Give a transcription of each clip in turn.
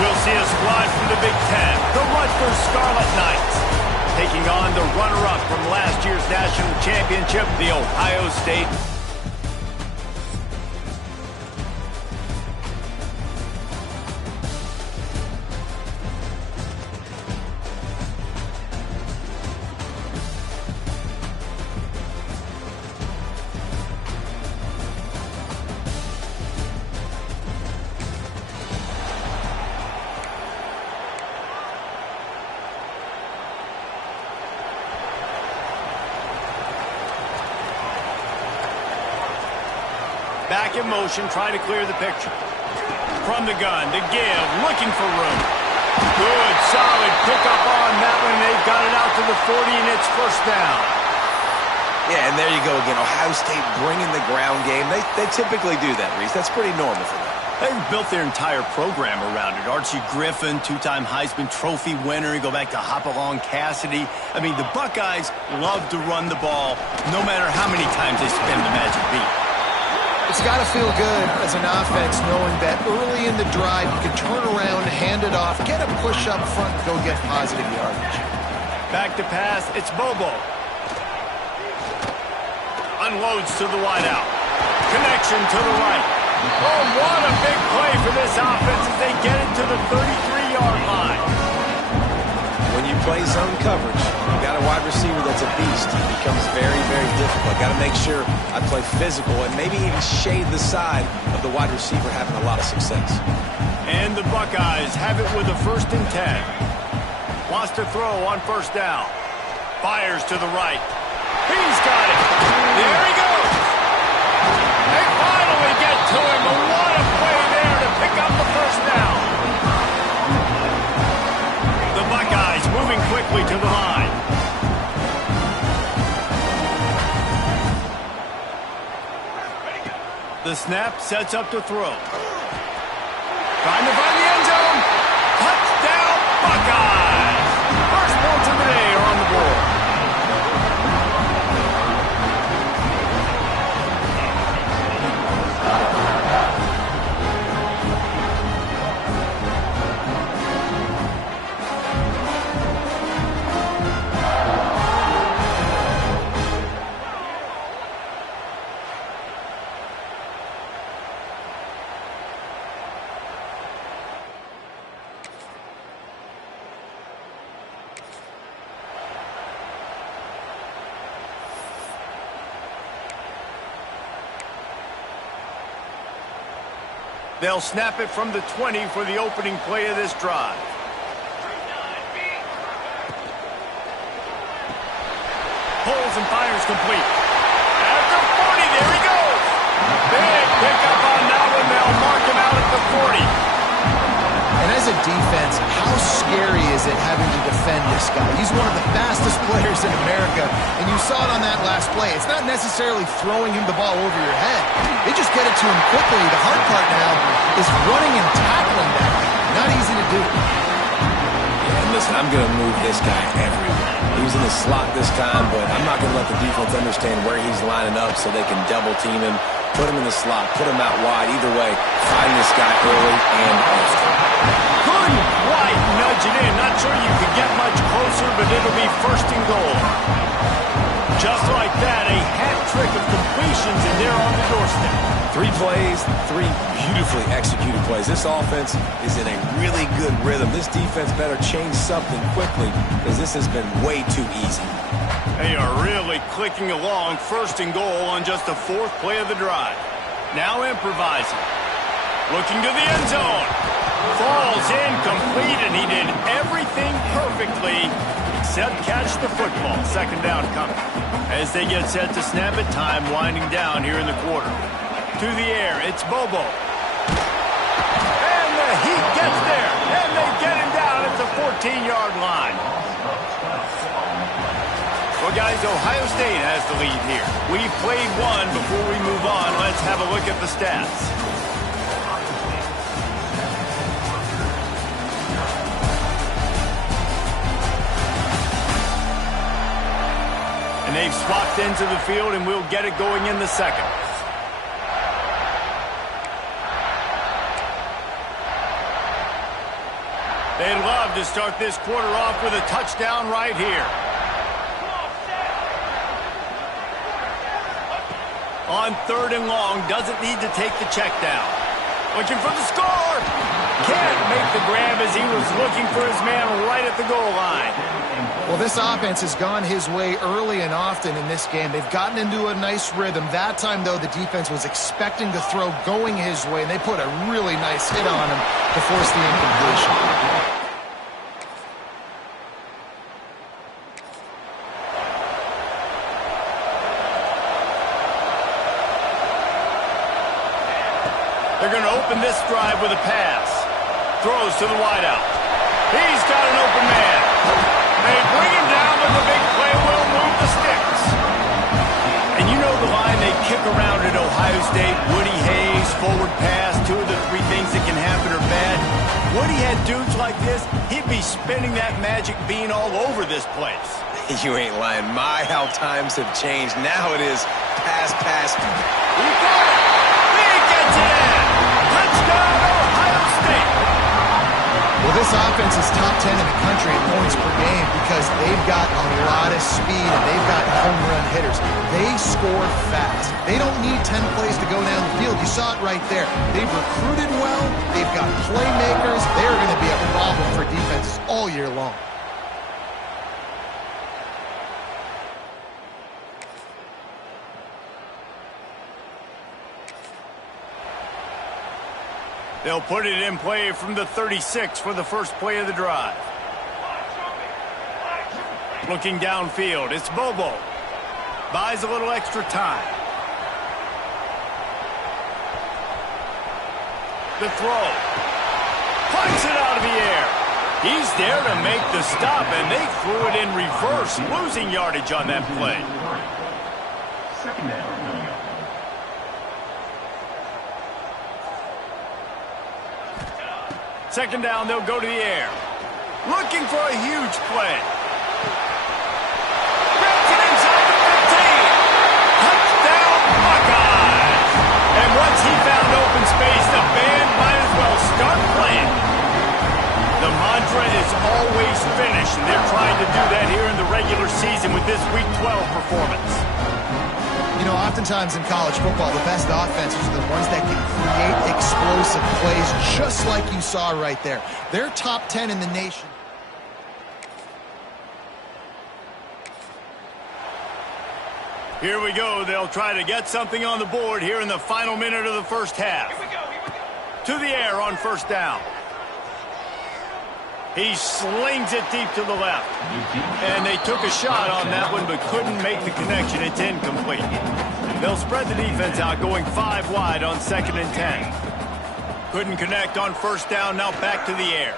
We'll see a squad from the Big Ten, the Rutgers Scarlet Knights, taking on the runner-up from last year's national championship, the Ohio State. Back in motion, trying to clear the picture. From the gun, to give, looking for room. Good, solid pickup on that one. They've got it out to the 40, and it's first down. Yeah, and there you go again. Ohio State bringing the ground game. They typically do that, Reese. That's pretty normal for them. They've built their entire program around it. Archie Griffin, two-time Heisman Trophy winner. You go back to Hopalong Cassidy. I mean, the Buckeyes love to run the ball, no matter how many times they spin the magic beat. It's got to feel good as an offense knowing that early in the drive you can turn around, hand it off, get a push up front, and go get positive yardage. Back to pass, it's Bobo. Unloads to the wideout. Connection to the right. Oh, what a big play for this offense as they get it to the 33-yard line. When you play zone coverage, you got a wide receiver that's a beast. It becomes very, very difficult. Got to make sure I play physical and maybe even shade the side of the wide receiver having a lot of success. And the Buckeyes have it with a 1st and 10. Wants to throw on first down. Fires to the right. He's got it. There he goes. They finally get to him. But what a play there to pick up the first down. The Buckeyes moving quickly to the line. The snap sets up to throw. Trying to find the end zone. Touchdown, Buckeyes! First points of the day are on the board. They'll snap it from the 20 for the opening play of this drive. Pulls and fires complete. At the 40, there he goes. Big pickup on that one. They'll mark him out at the 40. And as a defense, how scary is it having to defend this guy? He's one of the fastest players in America, and you saw it on that last play. It's not necessarily throwing him the ball over your head. They just get it to him quickly. The hard part now is running and tackling that guy. Not easy to do. Yeah, and listen, I'm going to move this guy everywhere. He was in the slot this time, but I'm not going to let the defense understand where he's lining up so they can double team him, put him in the slot, put him out wide. Either way, find this guy early and often. Couldn't quite nudge it in. Not sure you could get much closer, but it'll be 1st and goal. Just like that, a hat trick of completions, and they're on the doorstep. 3 plays, 3 beautifully executed plays. This offense is in a really good rhythm. This defense better change something quickly because this has been way too easy. They are really clicking along. 1st and goal on just the 4th play of the drive. Now improvising. Looking to the end zone. Falls incomplete, and he did everything perfectly except catch the football. 2nd down coming. As they get set to snap it, time winding down here in the quarter. To the air, it's Bobo. And the Heat gets there, and they get him down at the 14-yard line. Well, guys, Ohio State has the lead here. We've played one. Before we move on, let's have a look at the stats. And they've swapped into the field, and we'll get it going in the 2nd. They love to start this quarter off with a touchdown right here. On 3rd and long, doesn't need to take the check down. Looking for the score. Can't make the grab as he was looking for his man right at the goal line. Well, this offense has gone his way early and often in this game. They've gotten into a nice rhythm. That time, though, the defense was expecting the throw going his way, and they put a really nice hit on him to force the incompletion. They're going to open this drive with a pass. Throws to the wideout. He's got an open man. They bring him down, but the big play will move the sticks. And you know the line they kick around at Ohio State, Woody Hayes, forward pass, 2 of the 3 things that can happen are bad. Woody had dudes like this, he'd be spinning that magic bean all over this place. You ain't lying. My, how times have changed. Now it is pass, pass. He got it. He gets it in. Touchdown, Ohio State. Well, this offense is top 10 in the country in points per game because they've got a lot of speed and they've got home run hitters. They score fast. They don't need 10 plays to go down the field. You saw it right there. They've recruited well. They've got playmakers. They're going to be a problem for defenses all year long. They'll put it in play from the 36 for the first play of the drive. Looking downfield, it's Bobo. Buys a little extra time. The throw. Punts it out of the air. He's there to make the stop, and they threw it in reverse, losing yardage on that play. Second down. Second down, they'll go to the air. Looking for a huge play. Rips it inside the 15. Touchdown, Buckeyes. And once he found open space, the band might as well start playing. The mantra is always finish, and they're trying to do that here in the regular season with this Week 12 performance. You know, oftentimes in college football, the best offenses are the ones that can create explosive plays, just like you saw right there. They're top 10 in the nation. Here we go. They'll try to get something on the board here in the final minute of the first half. To the air on first down. He slings it deep to the left. And they took a shot on that one but couldn't make the connection. It's incomplete. They'll spread the defense out, going 5 wide on 2nd and 10. Couldn't connect on first down, now back to the air.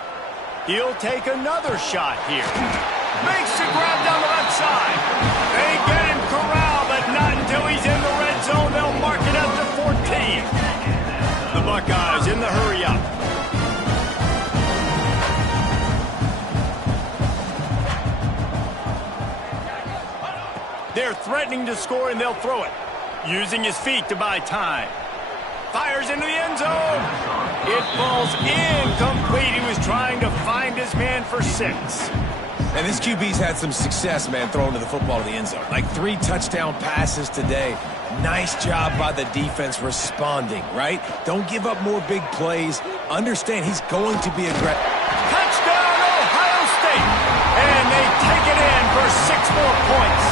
He'll take another shot here. Makes the grab down the left side. They get him corralled, but not until he's in the red zone. They'll mark it up to 14. The Buckeyes in the hurry up. They're threatening to score, and they'll throw it. Using his feet to buy time. Fires into the end zone. It falls incomplete. He was trying to find his man for 6. And this QB's had some success, man, throwing to the football to the end zone. Like 3 touchdown passes today. Nice job by the defense responding, right? Don't give up more big plays. Understand he's going to be aggressive. Touchdown, Ohio State. And they take it in for 6 more points.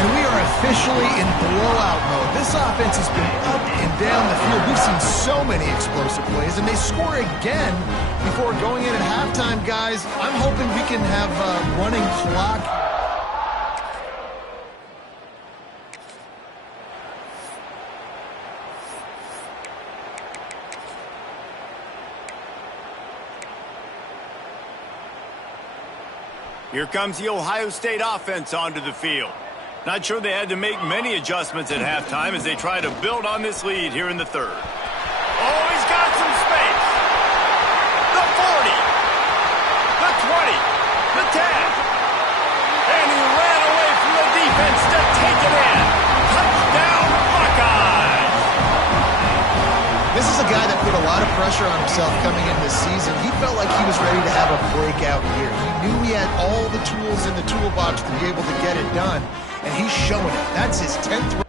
And we are officially in blowout mode. This offense has been up and down the field. We've seen so many explosive plays, and they score again before going in at halftime, guys. I'm hoping we can have a running clock. Here comes the Ohio State offense onto the field. Not sure they had to make many adjustments at halftime as they try to build on this lead here in the 3rd. Oh, he's got some space. The 40. The 20. The 10. And he ran away from the defense to take it in. Touchdown, Buckeyes. This is a guy that put a lot lot of pressure on himself coming into this season. He felt like he was ready to have a breakout year. He knew he had all the tools in the toolbox to be able to get it done, and he's showing it. That's his 10th.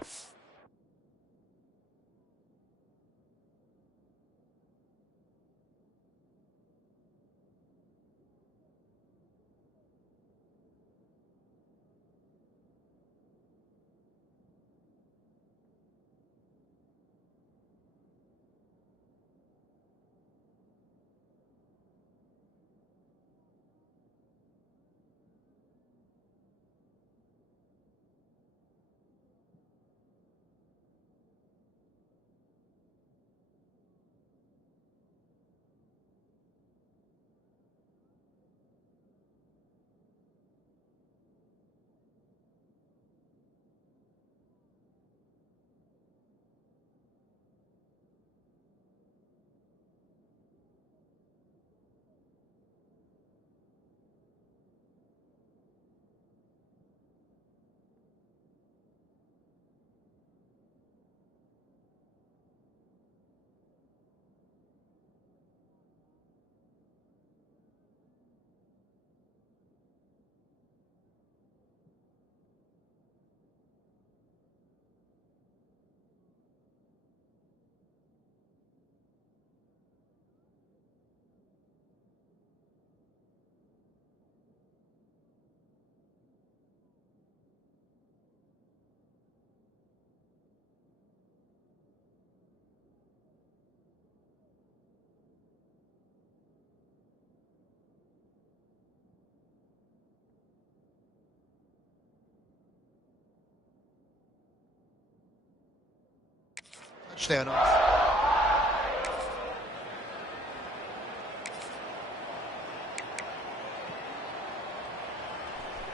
Touchdown.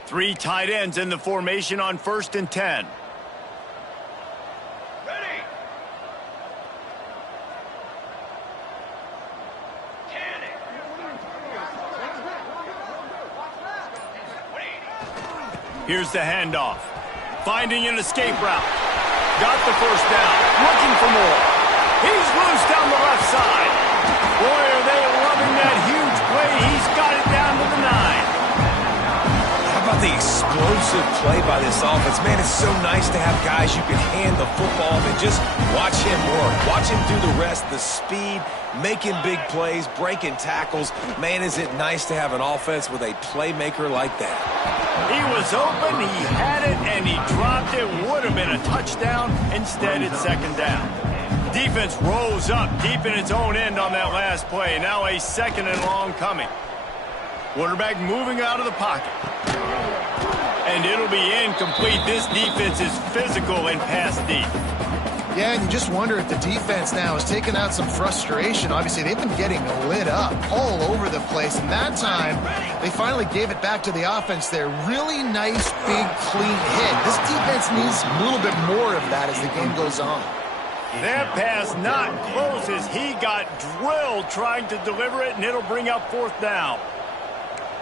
3 tight ends in the formation on 1st and 10. Ready. 10. Here's the handoff. Finding an escape route. Got the first down. Looking for more. He's loose down the left side. Boy, are they loving that huge play. He's got it down to the 9. How about the explosive play by this offense? Man, it's so nice to have guys you can hand the football and just watch him work. Watch him do the rest, the speed, making big plays, breaking tackles. Man, is it nice to have an offense with a playmaker like that. He was open, he had it, and he dropped it. Would have been a touchdown. Instead, it's 2nd down. Defense rose up deep in its own end on that last play. Now a 2nd and long coming. Quarterback moving out of the pocket. And it'll be incomplete. This defense is physical and pass deep. Yeah, and you just wonder if the defense now has taken out some frustration. Obviously, they've been getting lit up all over the place, and that time, they finally gave it back to the offense there. Really nice, big, clean hit. This defense needs a little bit more of that as the game goes on. That pass not close as he got drilled trying to deliver it, and it'll bring up 4th down.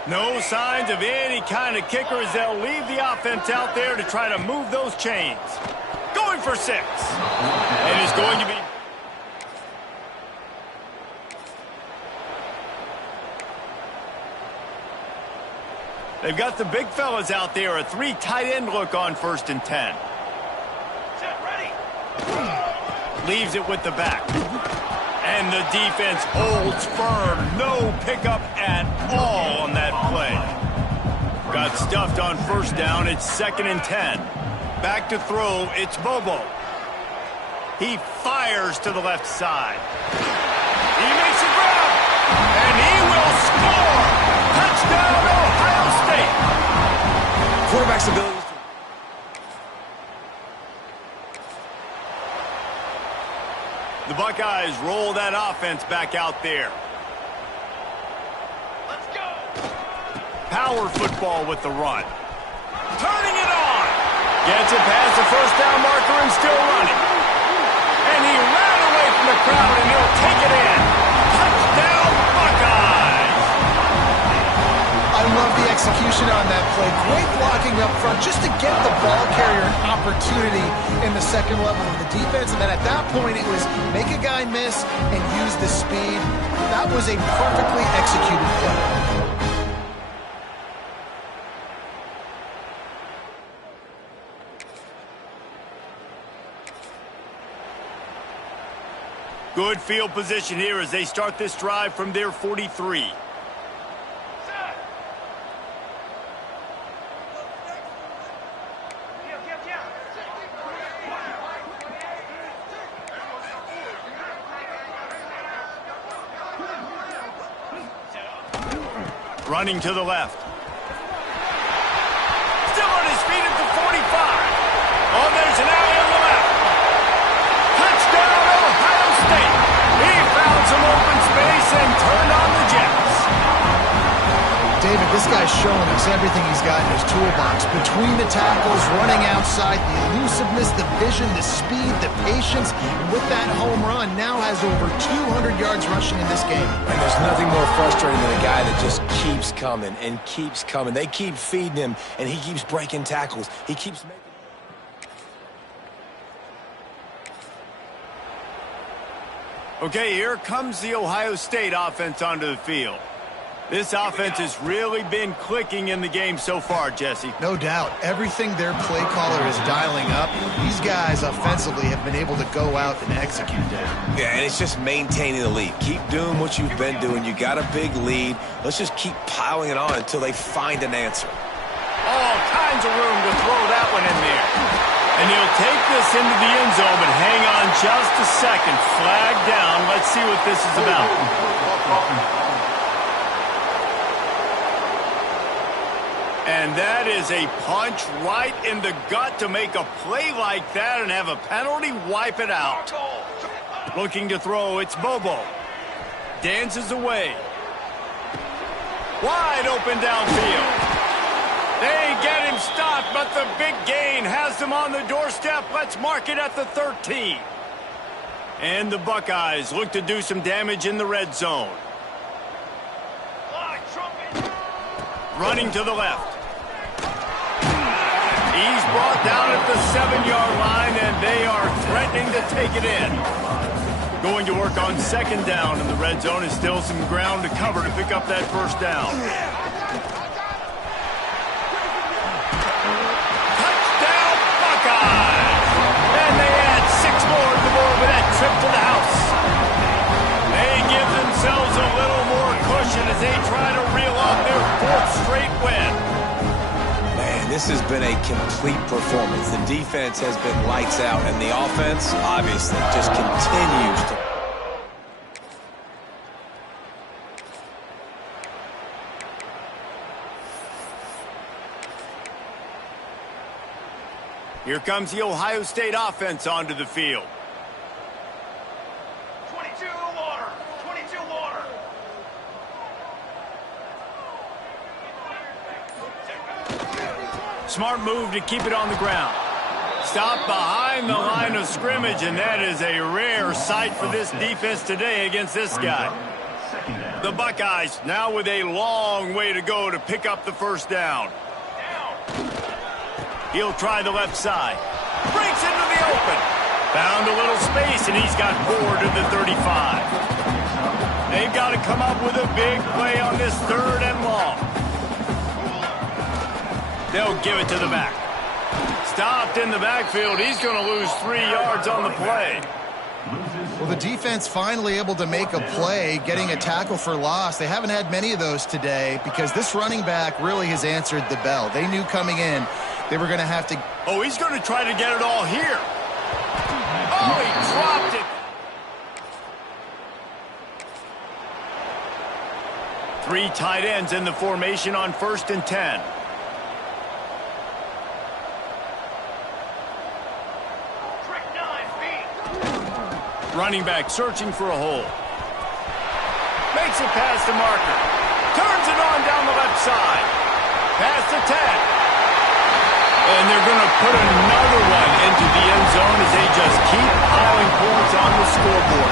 No signs of any kind of kicker as they'll leave the offense out there to try to move those chains. Going for 6. And it's going to be... They've got the big fellas out there. A 3 tight end look on 1st and 10. Set, ready. Leaves it with the back. And the defense holds firm. No pickup at all on that play. Got stuffed on 1st down. It's 2nd and 10. Back to throw. It's Bobo. He fires to the left side. He makes a grab. And he will score. Touchdown, Ohio State. Quarterback's ability. The Buckeyes roll that offense back out there. Let's go. Power football with the run. Turning it on. Gets it past the 1st down marker and still running. And he ran away from the crowd and he'll take it in. Touchdown Buckeyes. I love the execution on that play. Great blocking up front just to get the ball carrier an opportunity in the second level of the defense. And then at that point, it was make a guy miss and use the speed. That was a perfectly executed play. Good field position here as they start this drive from their 43. Running to the left. Still on his feet at the 45. Oh, there's an alley on the left. Touchdown, Ohio State. He found some open space and turned on the Jets. David, this guy's showing us everything he's got in his toolbox. Between the tackles, running outside, the elusiveness, the vision, the speed, the patience. And with that home run, now has over 200 yards rushing in this game. And there's nothing more frustrating than a guy that just keeps coming and keeps coming. They keep feeding him, and he keeps breaking tackles. He keeps making... Okay, here comes the Ohio State offense onto the field. This offense has really been clicking in the game so far, Jesse. No doubt. Everything their play caller is dialing up, these guys offensively have been able to go out and execute that. Yeah, and it's just maintaining the lead. Keep doing what you've been doing. You got a big lead. Let's just keep piling it on until they find an answer. All kinds of room to throw that one in there. And he'll take this into the end zone, but hang on just a second. Flag down. Let's see what this is about. And that is a punch right in the gut to make a play like that and have a penalty wipe it out. Looking to throw, it's Bobo. Dances away. Wide open downfield. They get him stopped, but the big gain has them on the doorstep. Let's mark it at the 13. And the Buckeyes look to do some damage in the red zone. Running to the left. He's brought down at the 7-yard line, and they are threatening to take it in. Going to work on second down, and the red zone is still some ground to cover to pick up that first down. Touchdown, Buckeyes! And they add 6 more to the board with that trip to the house. They give themselves a little more cushion as they try to reel off their 4th straight win. This has been a complete performance. The defense has been lights out, and the offense, obviously, just continues to... Here comes the Ohio State offense onto the field. 22 water. 22 water. Smart move to keep it on the ground. Stop behind the line of scrimmage, and that is a rare sight for this defense today against this guy. The Buckeyes now with a long way to go to pick up the first down. He'll try the left side. Breaks into the open. Found a little space, and he's got 4 to the 35. They've got to come up with a big play on this 3rd and long. They'll give it to the back. Stopped in the backfield. He's going to lose 3 yards on the play. Well, the defense finally able to make a play, getting a tackle for loss. They haven't had many of those today because this running back really has answered the bell. They knew coming in they were going to have to... Oh, he's going to try to get it all here. Oh, he dropped it. 3 tight ends in the formation on 1st and 10. Running back searching for a hole. Makes it past the marker. Turns it on down the left side. Past the 10. And they're going to put another one into the end zone as they just keep piling points on the scoreboard.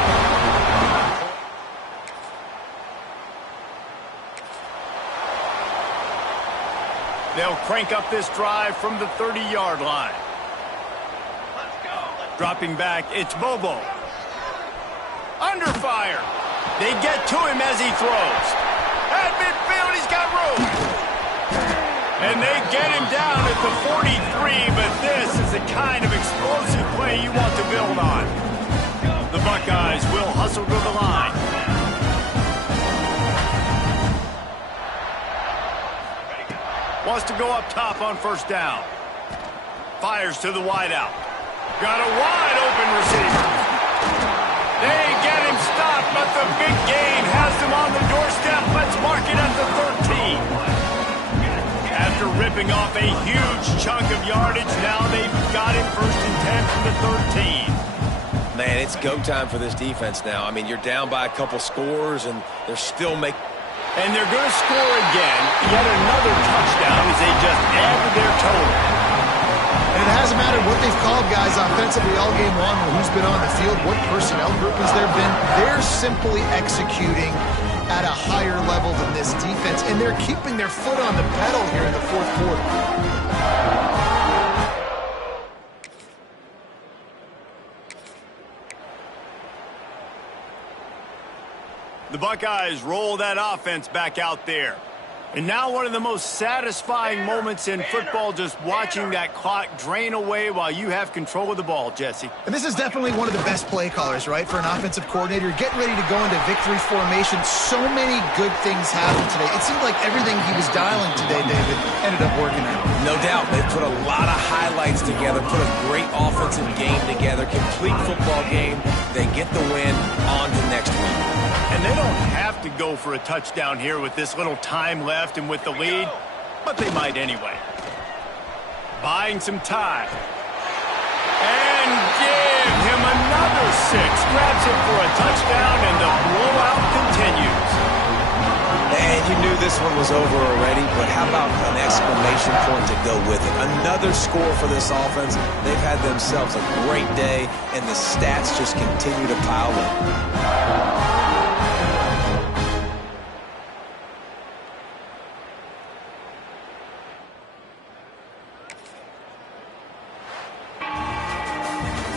They'll crank up this drive from the 30-yard line. Let's go. Dropping back, it's Bobo. Under fire. They get to him as he throws. At midfield, he's got room. And they get him down at the 43, but this is the kind of explosive play you want to build on. The Buckeyes will hustle to the line. Wants to go up top on first down. Fires to the wideout. Got a wide open receiver. They get him stopped, but the big gain has them on the doorstep. Let's mark it at the 13. After ripping off a huge chunk of yardage, now they've got him first and 10 from the 13. Man, it's go time for this defense now. I mean, you're down by a couple scores, and they're still making... And they're going to score again. Yet another touchdown as they just add to their total. And it hasn't mattered what they've called, guys, offensively all game long, or who's been on the field, what personnel groupings there have been. They're simply executing at a higher level than this defense, and they're keeping their foot on the pedal here in the fourth quarter. The Buckeyes roll that offense back out there. And now one of the most satisfying moments in football, just watching that clock drain away while you have control of the ball, Jesse. And this is definitely one of the best play callers, right, for an offensive coordinator. Getting ready to go into victory formation. So many good things happened today. It seemed like everything he was dialing today, David, ended up working out. No doubt. They put a lot of highlights together, put a great offensive game together, complete football game. They get the win. On to next week. And they don't have to go for a touchdown here with this little time left and with the lead, but they might anyway. Buying some time. And give him another 6. Grabs it for a touchdown, and the blowout continues. And you knew this one was over already, but how about an exclamation point to go with it? Another score for this offense. They've had themselves a great day, and the stats just continue to pile up.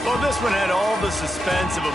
Well, this one had all the suspense of a